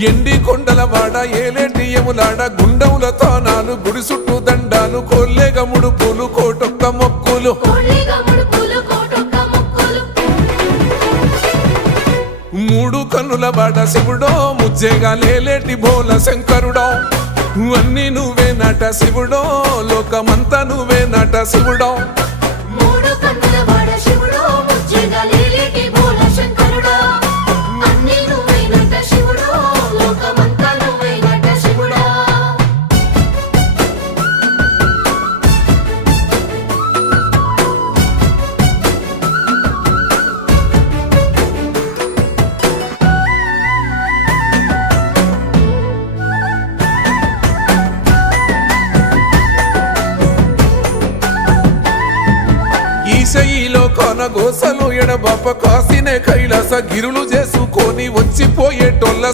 ఎండి కొండలవాడ ఏలేటి యములాడ గుండముల తానాలు గుడి చుట్టూ దండాలు కొల్లేగ ముడుపులు కోటొక్క మొక్కులు మూడు కన్నుల బాట శివుడో ముజ్జేగా లేలేటి బోల శంకరుడో అన్నీ నువ్వే నట శివుడో లోకమంతా నువ్వే నట శివుడో ఈశయిలో కొనగోసలు ఎడబాప కాసినే కైలాస గిరులు చేసుకొని వచ్చిపోయేటోళ్ళ